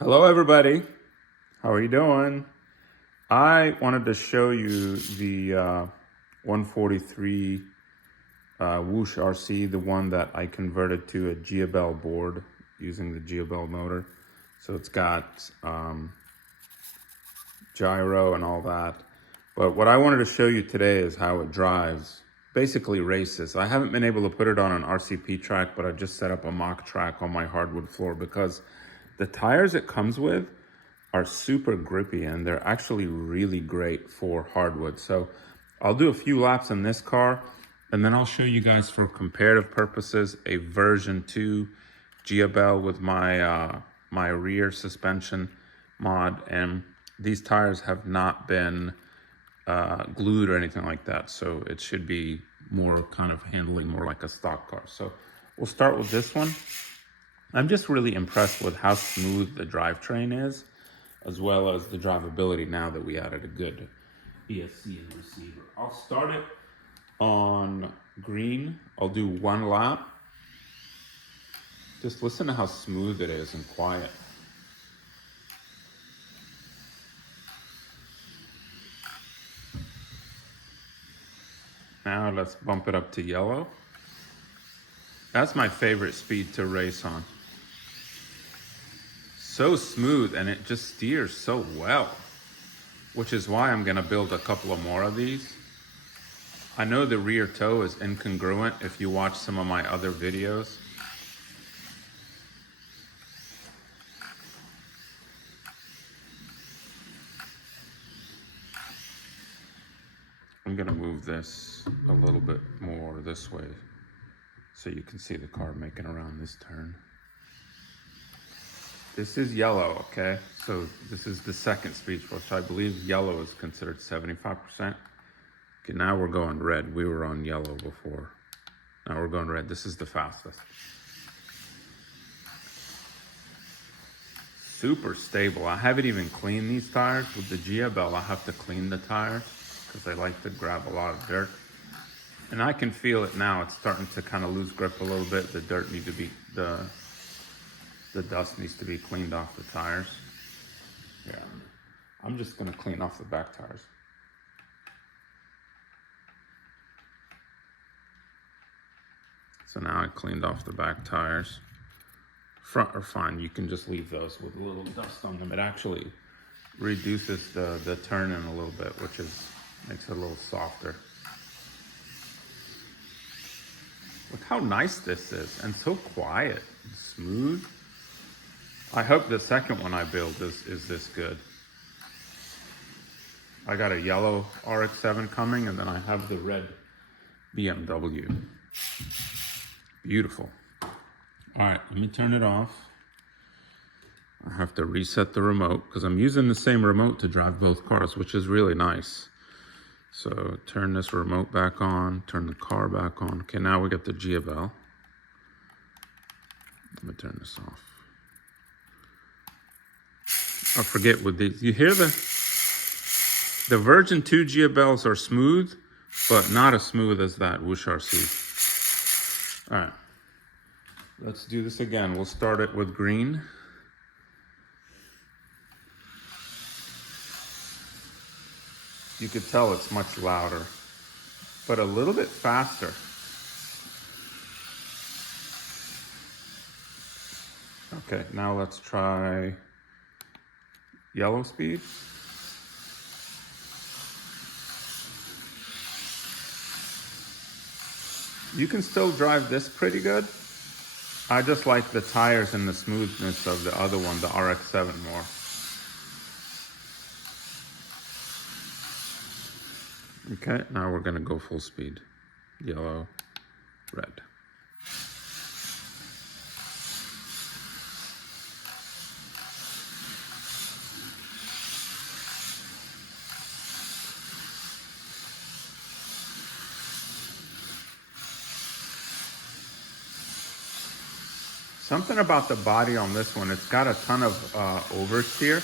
Hello everybody, how are you doing? I wanted to show you the 143 Whoosh RC, the one that I converted to a Jiabaile board using the Jiabaile motor. So it's got gyro and all that. But what I wanted to show you today is how it drives, basically races. I haven't been able to put it on an RCP track, but I just set up a mock track on my hardwood floor because the tires it comes with are super grippy and they're actually really great for hardwood. So I'll do a few laps in this car and then I'll show you guys for comparative purposes a version 2 Jiabaile with my rear suspension mod, and these tires have not been glued or anything like that, so it should be more kind of handling more like a stock car. So we'll start with this one. I'm just really impressed with how smooth the drivetrain is, as well as the drivability now that we added a good ESC and receiver. I'll start it on green. I'll do one lap. Just listen to how smooth it is and quiet. Now let's bump it up to yellow. That's my favorite speed to race on. So smooth, and it just steers so well, which is why I'm gonna build a couple of more of these. I know the rear toe is incongruent if you watch some of my other videos. I'm gonna move this a little bit more this way so you can see the car making around this turn. This is yellow, okay? So this is the second speed, which I believe yellow is considered 75%. Okay, now we're going red. We were on yellow before. Now we're going red. This is the fastest. Super stable. I haven't even cleaned these tires. With the Jiabaile, I have to clean the tires because they like to grab a lot of dirt. And I can feel it now. It's starting to kind of lose grip a little bit. The dirt needs to be, the dust needs to be cleaned off the tires. Yeah, I'm just gonna clean off the back tires. So now I cleaned off the back tires. Front are fine, you can just leave those with a little dust on them. It actually reduces the turn-in a little bit, which makes it a little softer. Look how nice this is, and so quiet and smooth. I hope the second one I build is this good. I got a yellow RX-7 coming, and then I have the red BMW. Beautiful. All right, let me turn it off. I have to reset the remote because I'm using the same remote to drive both cars, which is really nice. So turn this remote back on, turn the car back on. Okay, now we got the Jiabaile. Let me turn this off. I forget with these. You hear the version 2 Jiabailes are smooth, but not as smooth as that Whoosh RC. All right, let's do this again. We'll start it with green. You could tell it's much louder, but a little bit faster. Okay, now let's try yellow speed. You can still drive this pretty good. I just like the tires and the smoothness of the other one, the RX-7 more. Okay, now we're gonna go full speed. Yellow, red. Something about the body on this one, it's got a ton of oversteer,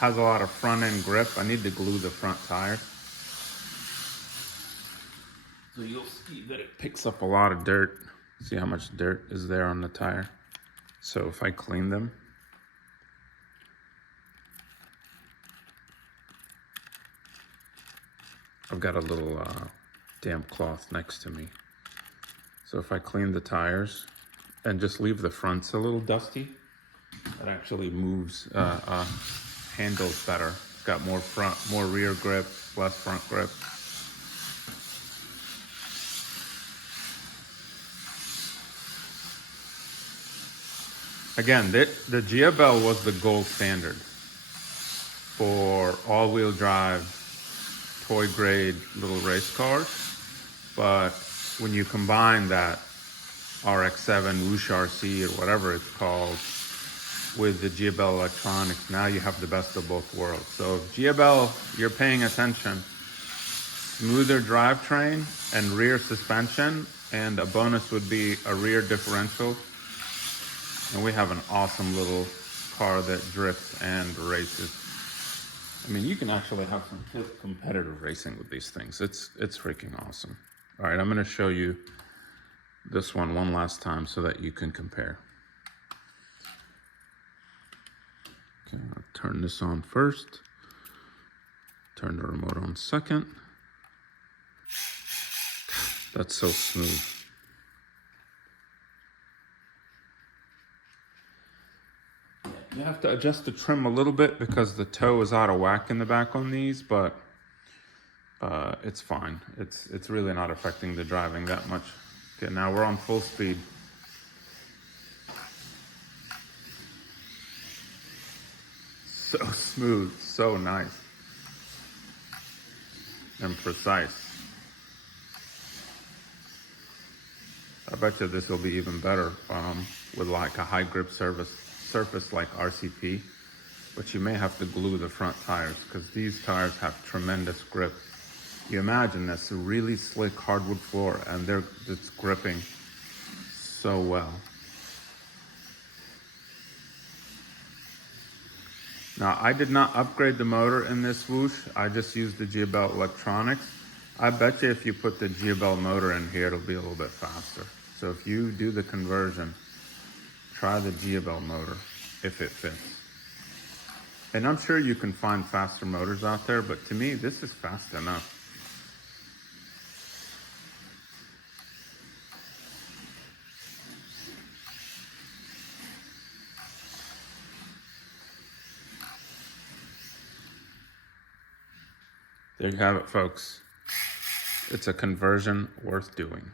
has a lot of front end grip. I need to glue the front tires. So you'll see that it picks up a lot of dirt. See how much dirt is there on the tire? So if I clean them, I've got a little damp cloth next to me. So if I clean the tires and just leave the fronts a little dusty, it actually moves, handles better. It's got more rear grip, less front grip. Again, the Jiabaile was the gold standard for all-wheel drive, toy grade little race cars. But when you combine that RX-7, Whoosh RC, or whatever it's called, with the Jiabaile electronics, now you have the best of both worlds. So if Jiabaile, you're paying attention, smoother drivetrain and rear suspension, and a bonus would be a rear differential. And we have an awesome little car that drifts and races. I mean, you can actually have some competitive racing with these things. It's freaking awesome. All right, I'm gonna show you this one last time so that you can compare. Okay, I'll turn this on first. Turn the remote on second. That's so smooth. You have to adjust the trim a little bit because the toe is out of whack in the back on these, but it's fine. It's really not affecting the driving that much. Okay, now we're on full speed. So smooth, so nice, and precise. I bet you this will be even better with like a high grip surface like RCP, but you may have to glue the front tires because these tires have tremendous grip. You imagine this really slick hardwood floor and it's gripping so well. Now, I did not upgrade the motor in this Whoosh. I just used the Jiabaile electronics. I bet you if you put the Jiabaile motor in here, it'll be a little bit faster. So if you do the conversion, try the Jiabaile motor if it fits. And I'm sure you can find faster motors out there, but to me, this is fast enough. There you have it, folks. It's a conversion worth doing.